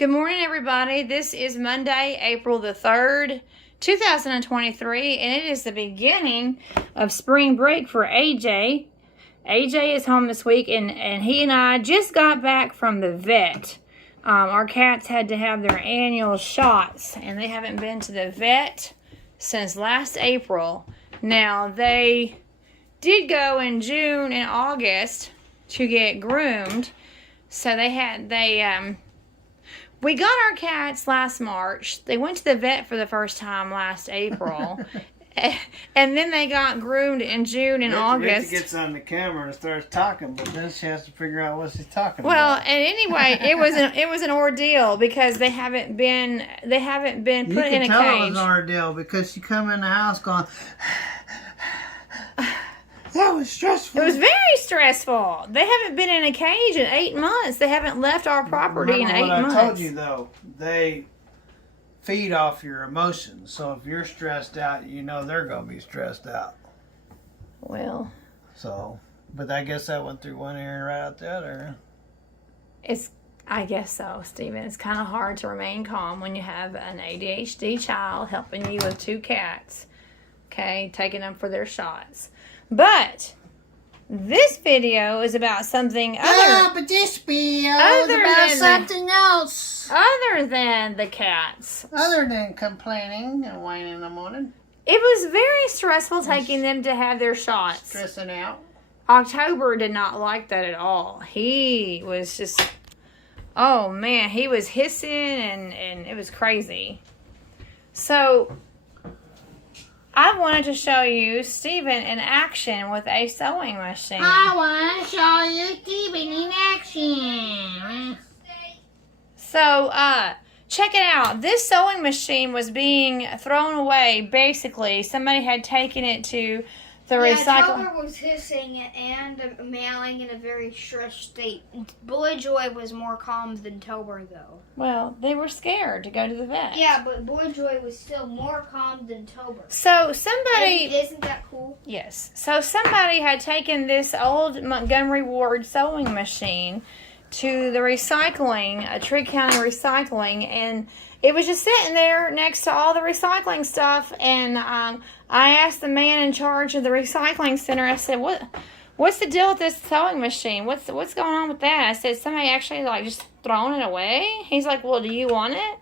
Good morning, everybody. This is Monday, April the 3rd, 2023, and it is the beginning of spring break for AJ. AJ is home this week, and he and I just got back from the vet. Our cats had to have their annual shots, and they haven't been to the vet since last April. Now, they did go in June and August to get groomed, so we got our cats last March. They went to the vet for the first time last April. And then they got groomed in June and August. She gets on the camera and starts talking, but then she has to figure out what she's talking about. Well, and anyway, it was an ordeal because they haven't been put in a cage. You can tell it was an ordeal because she come in the house going, that was stressful. It was very stressful. They haven't been in a cage in 8 months. They haven't left our property in 8 months. I told you, though, they feed off your emotions. So if you're stressed out, you know they're going to be stressed out. Well. So, but I guess that went through one ear and right out the other. I guess so, Stephen. It's kind of hard to remain calm when you have an ADHD child helping you with 2 cats. Okay, taking them for their shots. But this video is about something other. But this video is about something else. Other than the cats. Other than complaining and whining in the morning. It was very stressful taking them to have their shots. Stressing out. October did not like that at all. He was just, oh man, he was hissing and it was crazy. So I wanted to show you Stephen in action with a sewing machine. I want to show you Stephen in action. So, check it out. This sewing machine was being thrown away, basically. Somebody had taken it to the recycle. October was hissing and mailing in a very stressed state. Boy Joy was more calm than Tober, though. Well, they were scared to go to the vet. Yeah, but Boy Joy was still more calm than Tober. So somebody... Isn't that cool? Yes. So somebody had taken this old Montgomery Ward sewing machine to the recycling, Trigg County Recycling, and it was just sitting there next to all the recycling stuff, and I asked the man in charge of the recycling center, I said, what's the deal with this sewing machine? What's going on with that? I said, somebody actually just throwing it away? He's like, well, do you want it?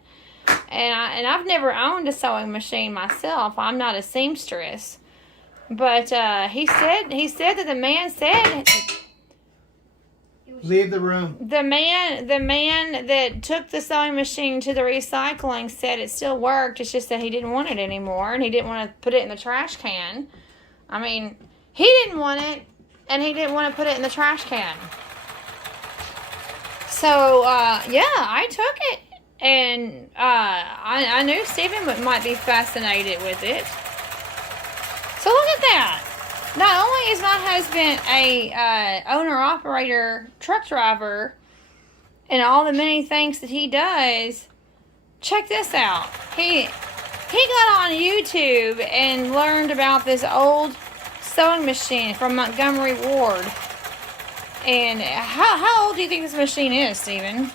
And I've never owned a sewing machine myself. I'm not a seamstress. But he said that the man said... Leave the room. The man that took the sewing machine to the recycling said it still worked. It's just that he didn't want it anymore, and he didn't want to put it in the trash can. I mean, he didn't want it, and he didn't want to put it in the trash can. So, yeah, I took it, and I knew Stephen might be fascinated with it. So look at that. Not only is my husband a owner-operator truck driver and all the many things that he does, check this out. He got on YouTube and learned about this old sewing machine from Montgomery Ward. And how old do you think this machine is, Stephen?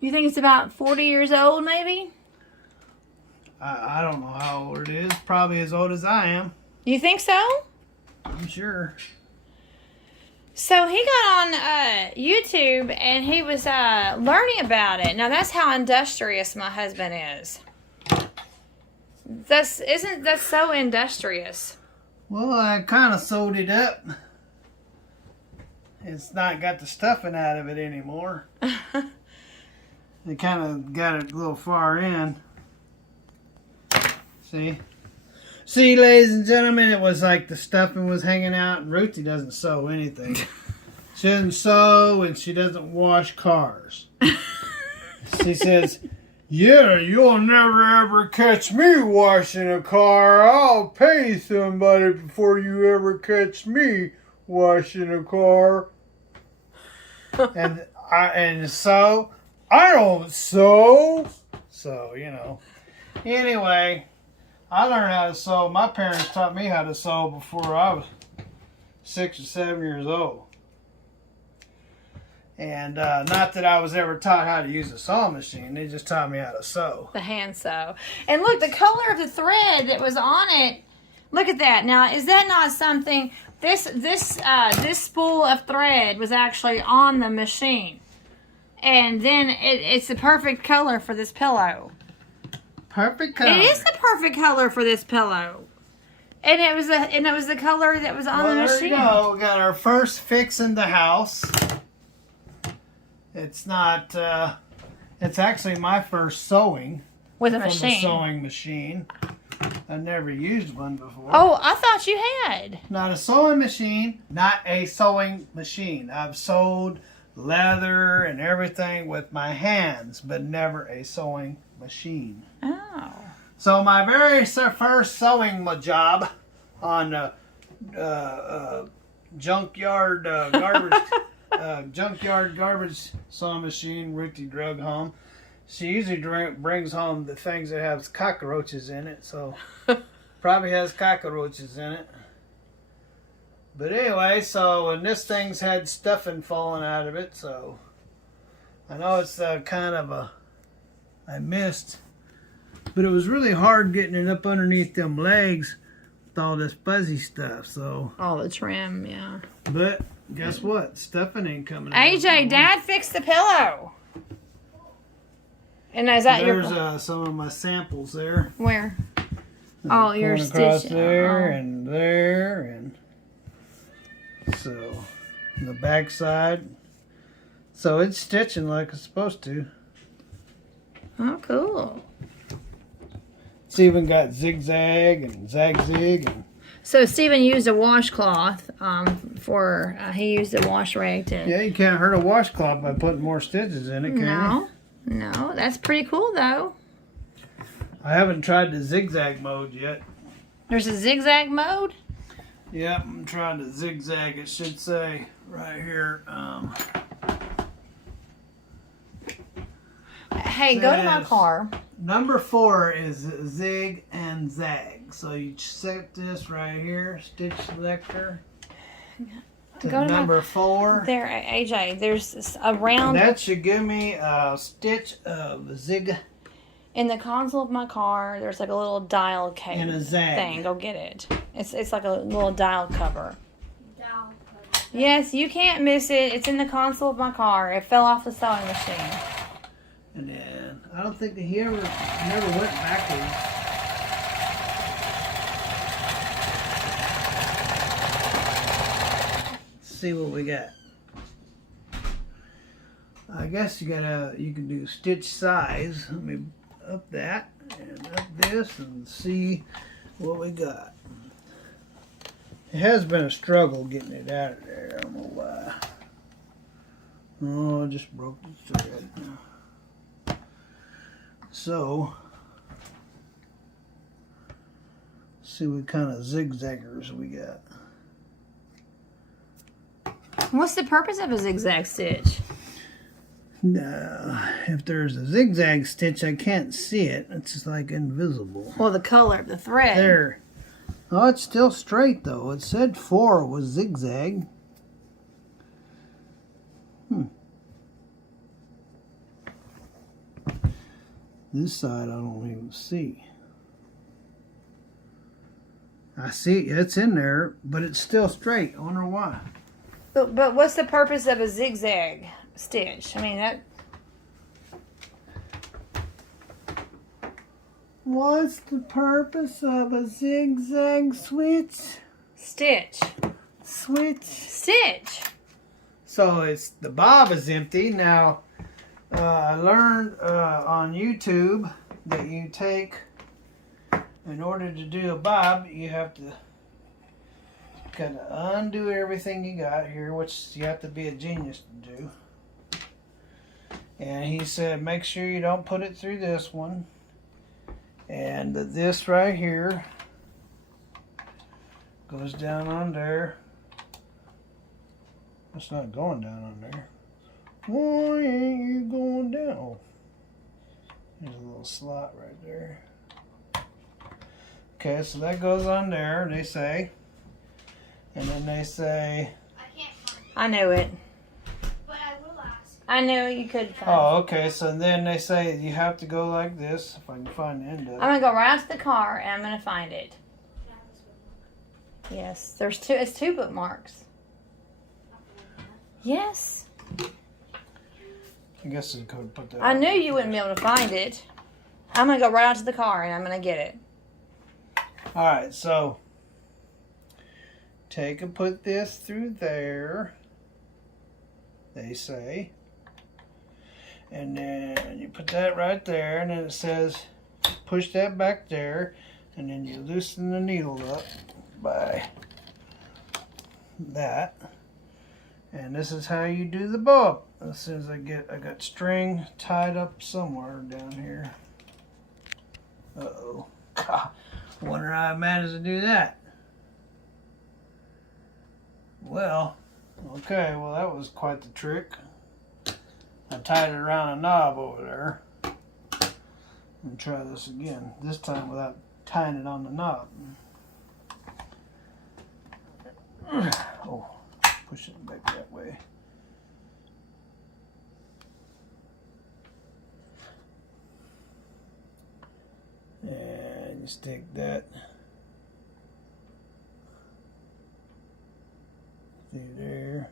You think it's about 40 years old, maybe? I don't know how old it is. Probably as old as I am. You think so? I'm sure. So he got on YouTube and he was learning about it. Now that's how industrious my husband is. Isn't that so industrious? Well, I kind of sewed it up. It's not got the stuffing out of it anymore. They kind of got it a little far in. See, ladies and gentlemen, it was like the stuffing was hanging out, and Ruthie doesn't sew anything. She doesn't sew, and she doesn't wash cars. She says, yeah, you'll never ever catch me washing a car. I'll pay somebody before you ever catch me washing a car. and so, I don't sew. So, you know. Anyway, I learned how to sew. My parents taught me how to sew before I was 6 or 7 years old. And not that I was ever taught how to use a sewing machine. They just taught me how to sew. The hand sew. And look, the color of the thread that was on it. Look at that. Now, is that not something? This spool of thread was actually on the machine, and then it's the perfect color for this pillow. Perfect color. It is the perfect color for this pillow, and it was the color that was on the machine. There you go. We got our first fix in the house. It's not. It's actually my first sewing With a from machine. a sewing machine. I've never used one before. Oh, I thought you had. Not a sewing machine. Not a sewing machine. I've sewed leather and everything with my hands, but never a sewing machine. Oh. So my very first sewing job on junkyard garbage sewing machine Ruthie drug home. She usually brings home the things that have cockroaches in it, so probably has cockroaches in it. But anyway, so and this thing's had stuffing falling out of it, so I know it's kind of I missed, but it was really hard getting it up underneath them legs with all this fuzzy stuff. So all the trim, yeah. But guess what? Stuffing ain't coming out. AJ, Dad fixed the pillow. And is that There's some of my samples there. Where? Oh, your across stitch. there and there, and so the back side. So it's stitching like it's supposed to. Oh, cool. It's even got zigzag and zag-zig. And So Stephen used a washcloth he used a wash rag to. yeah, you can't hurt a washcloth by putting more stitches in it, can you? No, that's pretty cool though. I haven't tried the zigzag mode yet. There's a zigzag mode? Yep, I'm trying to zigzag. It should say right here. Hey, go to my says- car. Number 4 is zig and zag. So you set this right here, stitch selector. To Go to number 4. There, AJ, there's a round That should give me a stitch of zig in the console of my car. There's like a little dial case and a zag. thing. Go get it. It's like a little dial cover. Dial cover. Yes, you can't miss it. It's in the console of my car. It fell off the sewing machine. And then I don't think that he never went backwards. See what we got. I guess you can do stitch size. Let me up that and up this and see what we got. It has been a struggle getting it out of there. I don't know why. Oh, I just broke the thread. So, see what kind of zigzaggers we got. What's the purpose of a zigzag stitch? If there's a zigzag stitch, I can't see it. It's just like invisible. Well, the color of the thread. There. Oh, it's still straight though. It said 4 was zigzag. This side I don't even see. I see it's in there, but it's still straight. I wonder why. But what's the purpose of a zigzag stitch? I mean, that. What's the purpose of a zigzag switch? Stitch. Switch. So it's the bob is empty. Now, I learned on YouTube that you take, in order to do a bob, you have to kind of undo everything you got here, which you have to be a genius to do. And he said, make sure you don't put it through this one. And this right here goes down on there. It's not going down on there. Why ain't you going down? There's a little slot right there. Okay, so that goes on there, they say. And then they say, I can't find it, I know it. but I will ask. I knew you could find Oh, okay. So then they say you have to go like this. If I can find the end of it. I'm going to go right out to the car and I'm going to find it. Yes, there's two. It's two bookmarks. Yes. I guess I could put that. I knew you wouldn't be able to find it. I'm going to go right out to the car and I'm going to get it. All right, so take and put this through there, they say. And then you put that right there, and then it says push that back there, and then you loosen the needle up by that. And this is how you do the bow up. As soon as I got string tied up somewhere down here. Uh-oh. God, wonder how I managed to do that. Well, okay, well that was quite the trick. I tied it around a knob over there. Let me try this again. This time without tying it on the knob. Oh, push it back that way. And you stick that through there.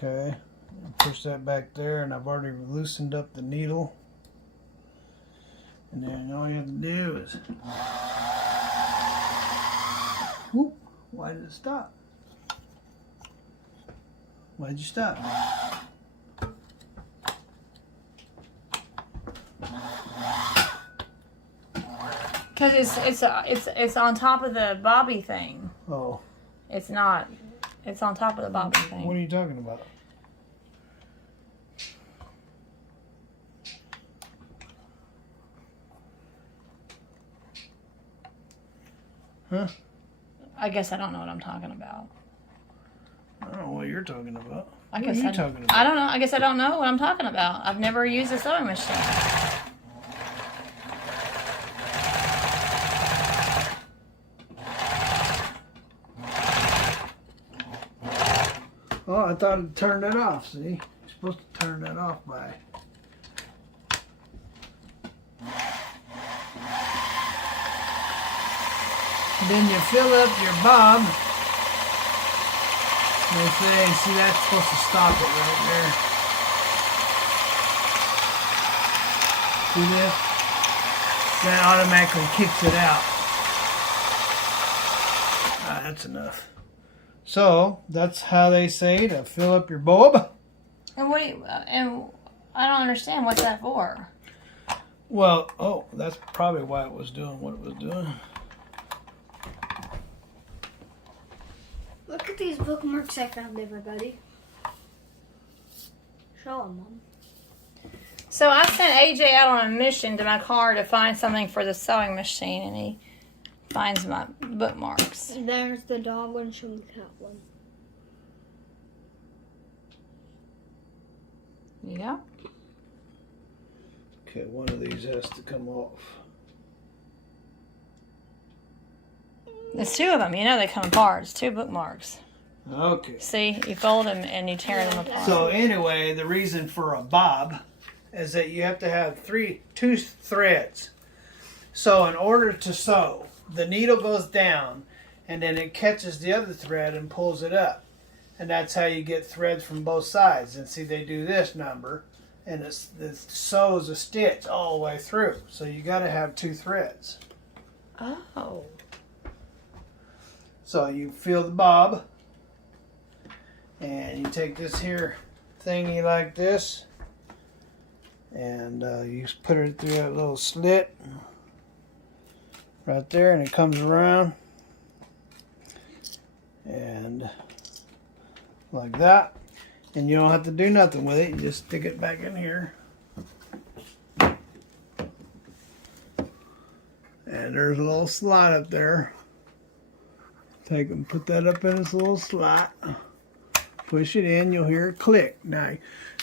Okay, push that back there, and I've already loosened up the needle. And then all you have to do is, whoop, why did it stop? Why did you stop? Because it's on top of the bobby thing. Oh. It's not. It's on top of the bobby thing. What are you talking about? Huh? I guess I don't know what I'm talking about. I don't know what you're talking about. I What guess are you talking about? I don't know. I guess I don't know what I'm talking about. I've never used a sewing machine. Oh, I thought it turned it off, see? You're supposed to turn that off by... Then you fill up your bob. They say, see, that's supposed to stop it right there. See this? That automatically kicks it out. Ah, that's enough. So, that's how they say to fill up your bulb. And what? And I don't understand. What's that for? Well, oh, that's probably why it was doing what it was doing. Look at these bookmarks I found, everybody. Show them, Mom. So I sent AJ out on a mission to my car to find something for the sewing machine, and he finds my bookmarks. There's the dog one, show the cat one. Yeah. Okay, one of these has to come off. There's two of them. You know they come apart. It's two bookmarks. Okay. See, you fold them and you tear them apart. So anyway, the reason for a bob is that you have to have two threads. So in order to sew, the needle goes down and then it catches the other thread and pulls it up. And that's how you get threads from both sides. And see, they do this number and it sews a stitch all the way through. So you got to have two threads. Oh. So you fill the bob and you take this here thingy like this and you put it through that little slit right there, and it comes around and like that, and you don't have to do nothing with it. You just stick it back in here and there's a little slot up there. Take and put that up in this little slot. Push it in, you'll hear it click. Now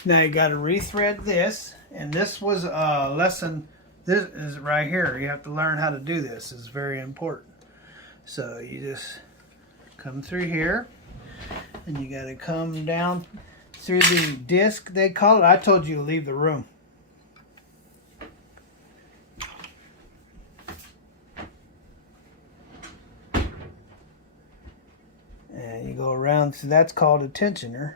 you got to rethread this, and this was lesson This is right here. You have to learn how to do this. It's very important. So you just come through here, and you got to come down through the disc, they call it. I told you to leave the room. And you go around, so that's called a tensioner.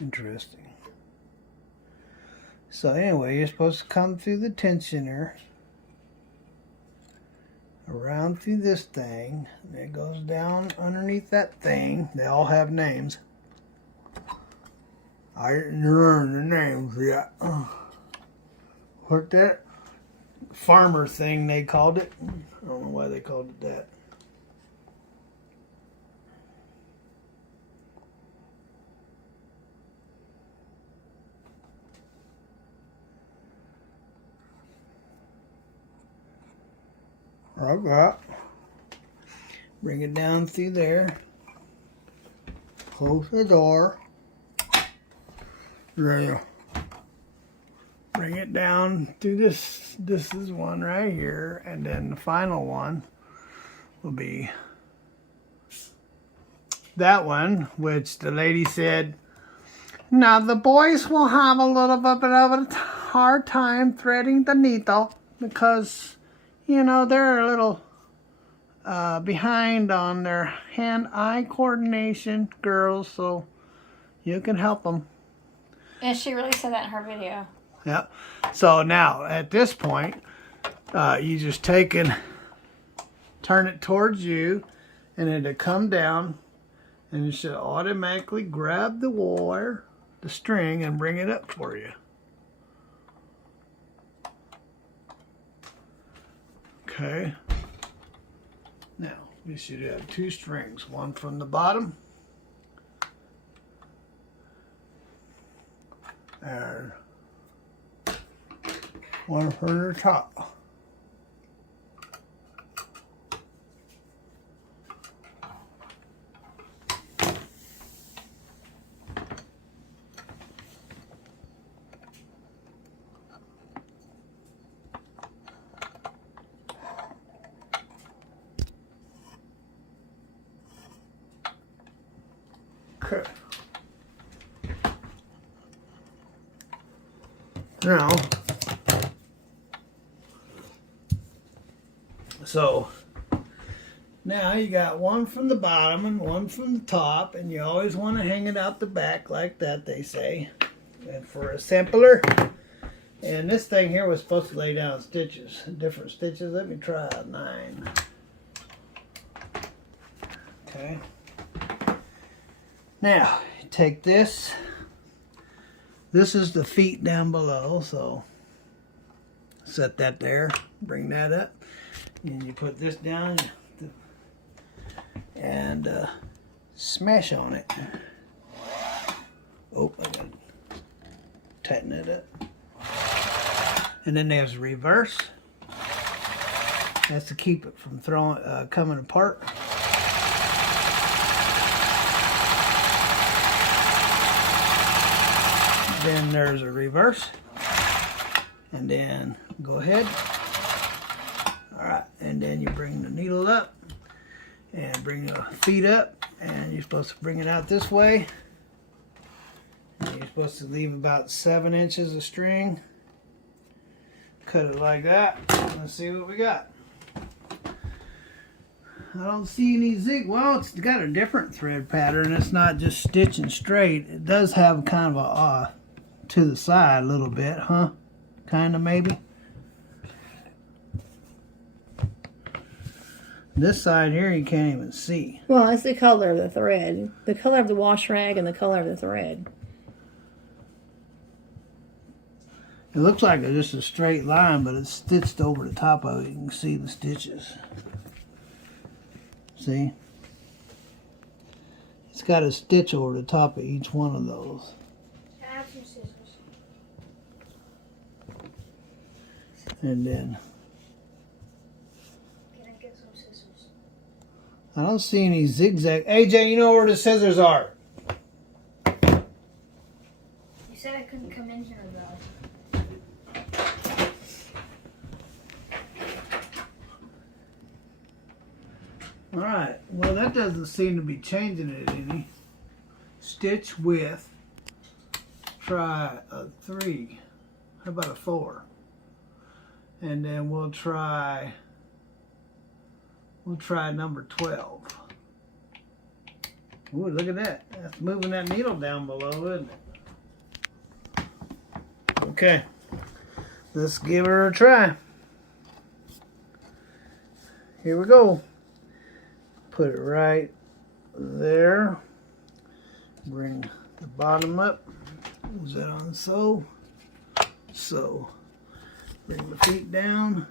Interesting. So anyway, you're supposed to come through the tensioner, around through this thing, and it goes down underneath that thing. They all have names. I didn't learn the names yet. What that farmer thing they called it? I don't know why they called it that. Like that. Bring it down through there. Close the door. There. Bring it down through this. This is one right here. And then the final one will be that one, which the lady said, now the boys will have a little bit of a hard time threading the needle because, you know, they're a little behind on their hand-eye coordination, girls, so you can help them. And she really said that in her video. Yeah. So now, at this point, you just take and turn it towards you, and it'll come down, and it should automatically grab the wire, the string, and bring it up for you. Okay. Now, you should have two strings, one from the bottom and one from the top. Okay. Now, so now you got one from the bottom and one from the top, and you always want to hang it out the back like that, they say. And for a simpler, and this thing here was supposed to lay down stitches, different stitches. Let me try 9. Okay. Now, take this. This is the feet down below, so set that there. Bring that up. And you put this down and smash on it. Oh, I gotta tighten it up. And then there's reverse. That's to keep it from coming apart. Then there's a reverse, and then go ahead. All right, and then you bring the needle up and bring the feet up, and you're supposed to bring it out this way. And you're supposed to leave about 7 inches of string. Cut it like that. Let's see what we got. I don't see any zig. Well, it's got a different thread pattern. It's not just stitching straight. It does have kind of a to the side a little bit, huh? Kind of, maybe. This side here you can't even see. Well, it's the color of the thread. The color of the wash rag and the color of the thread. It looks like it's just a straight line, but it's stitched over the top of it. You can see the stitches. See? It's got a stitch over the top of each one of those. scissors. And then Can I get some scissors? I don't see any zigzag. AJ, you know where the scissors are? You said I couldn't come in here though. All right. Well, that doesn't seem to be changing it any. Stitch width. Try a 3. How about a 4? And then we'll try number 12. Ooh, look at that. That's moving that needle down below, isn't it? Okay. Let's give her a try. Here we go. Put it right there. Bring the bottom up. Is that on sew? Sew. Bring the feet down.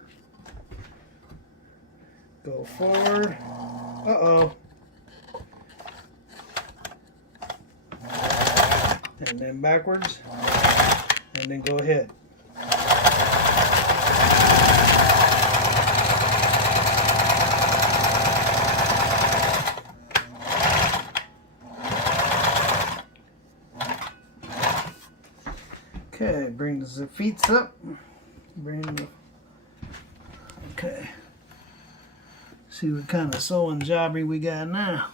Go forward. Uh-oh. And then backwards. And then go ahead. Okay, bring the feet up. Bring the. Okay. See what kind of sewing jobbery we got now.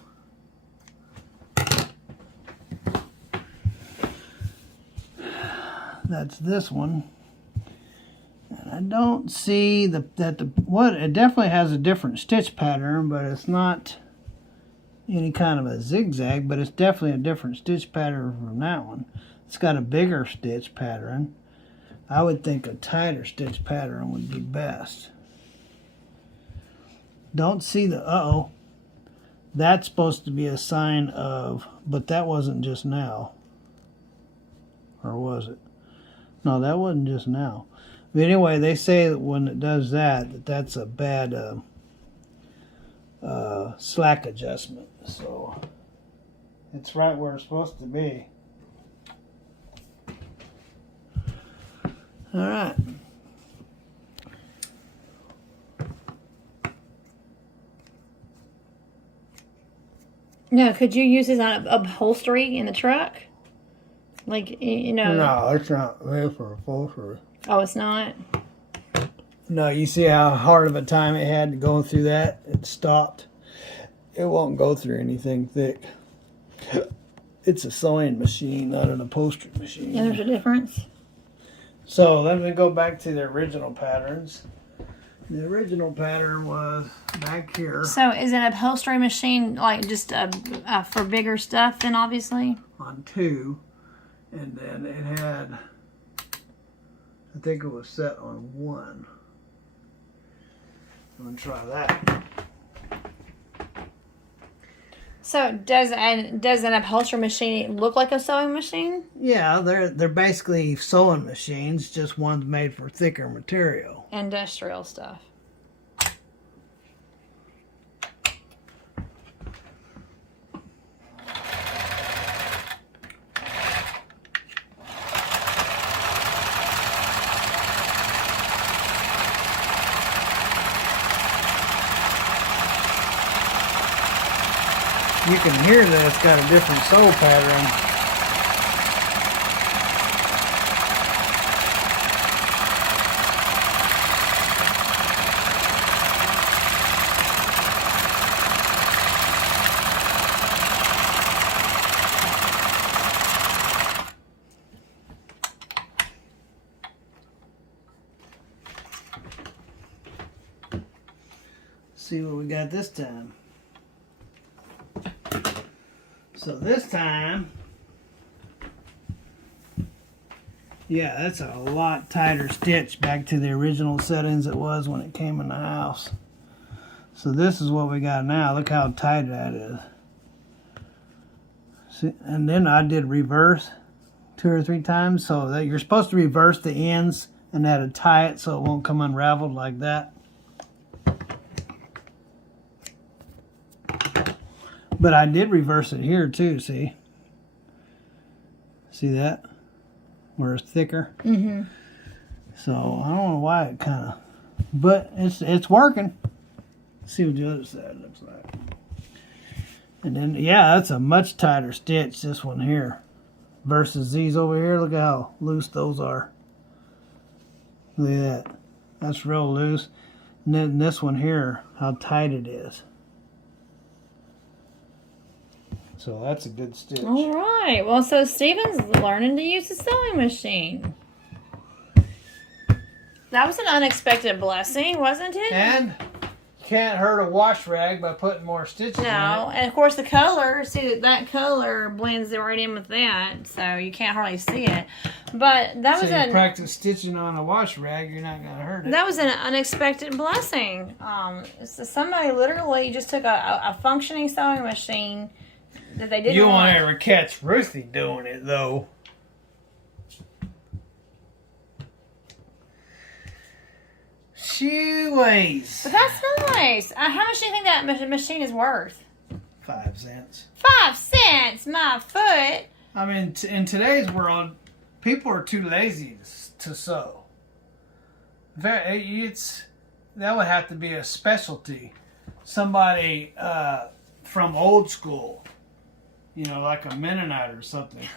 That's this one. And I don't see it definitely has a different stitch pattern, but it's not any kind of a zigzag, but it's definitely a different stitch pattern from that one. It's got a bigger stitch pattern. I would think a tighter stitch pattern would be best. Don't see the, uh-oh. That's supposed to be a sign of, but that wasn't just now. Or was it? No, that wasn't just now. But anyway, they say that when it does that, that's a bad slack adjustment. So it's right where it's supposed to be. All right. No, could you use this on upholstery in the truck? Like, you know. No, it's not made for upholstery. Oh, it's not? No, you see how hard of a time it had to go through that? It stopped. It won't go through anything thick. It's a sewing machine, not an upholstery machine. Yeah, there's a difference. So let me go back to the original patterns. The original pattern was back here So is an upholstery machine like just for bigger stuff then, obviously? on 2, and then it had, I think it was set on 1. I'm gonna try that. So does an upholstery machine look like a sewing machine? Yeah, they're basically sewing machines, just one's made for thicker material. Industrial stuff. You can hear that it's got a different sew pattern. See what we got this time. So this time, yeah, that's a lot tighter stitch back to the original settings it was when it came in the house. So this is what we got now. Look how tight that is. See, and then I did reverse 2 or 3 times, so that you're supposed to reverse the ends and that'll tie it so it won't come unraveled like that. But I did reverse it here too, see? See that? where it's thicker. Mm-hmm. So I don't know why it kind of, but it's working. Let's see what the other side looks like. And then, yeah, that's a much tighter stitch, this one here, versus these over here. Look at how loose those are. Look at that. That's real loose. And then this one here, how tight it is. So that's a good stitch. All right. Well, so Steven's learning to use the sewing machine. That was an unexpected blessing, wasn't it? And can't hurt a wash rag by putting more stitches in it. No, and of course the color, see that color blends right in with that, so you can't hardly see it. But that was you practice stitching on a wash rag, you're not gonna hurt it. That was an unexpected blessing. So somebody literally just took a functioning sewing machine that they didn't. You won't ever catch Ruthie doing it though. Shoeways. But that's nice. How much do you think that machine is worth? 5 cents. 5 cents, my foot. I mean, in today's world, people are too lazy to sew. That would have to be a specialty. Somebody from old school, like a Mennonite or something.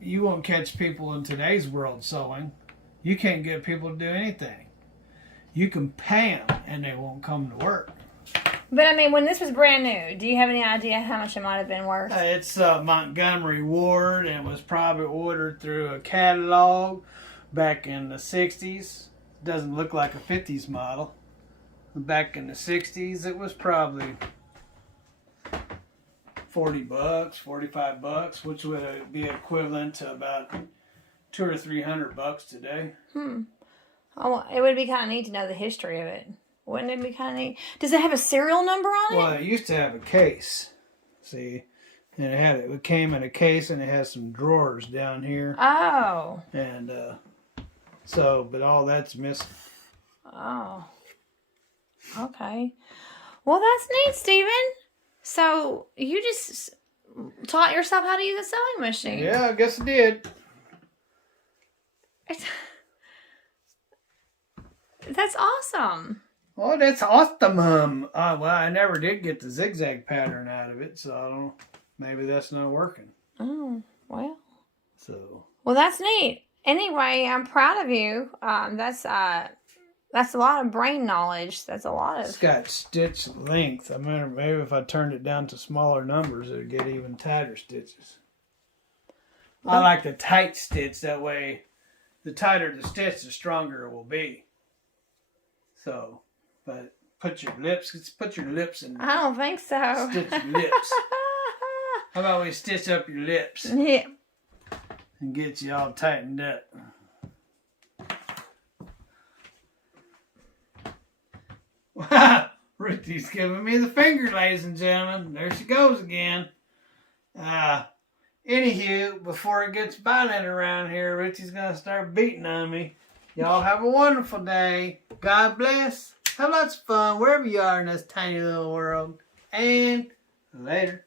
You won't catch people in today's world sewing. You can't get people to do anything. You can pay them and they won't come to work. But I mean, when this was brand new, do you have any idea how much it might have been worth? It's Montgomery Ward, and it was probably ordered through a catalog back in the 60s. Doesn't look like a 50s model. Back in the 60s, it was probably $40, $45, which would be equivalent to about $200 or $300 today. Oh, it would be kind of neat to know the history of it. Wouldn't it be kind of neat? Does it have a serial number on it? Well, it used to have a case, see, and it came in a case, and it has some drawers down here. Oh. And but all that's missing. Oh. Okay. Well, that's neat, Steven. So you just taught yourself how to use a sewing machine. Yeah, I guess I did. That's awesome. Oh, that's awesome. Well, I never did get the zigzag pattern out of it, so I don't know. Maybe that's not working. Oh, well. Well, that's neat. Anyway, I'm proud of you. That's a lot of brain knowledge. That's a lot of... It's got stitch length. I mean, maybe if I turned it down to smaller numbers, it would get even tighter stitches. I like the tight stitch. That way, the tighter the stitch, the stronger it will be. So, but put your lips in. I don't think so. Stitch your lips. How about we stitch up your lips? Yeah. And get you all tightened up. Wow, Ruthie's giving me the finger, ladies and gentlemen. There she goes again. Anywho, before it gets violent around here, Ruthie's gonna start beating on me. Y'all have a wonderful day. God bless. Have lots of fun wherever you are in this tiny little world. And later.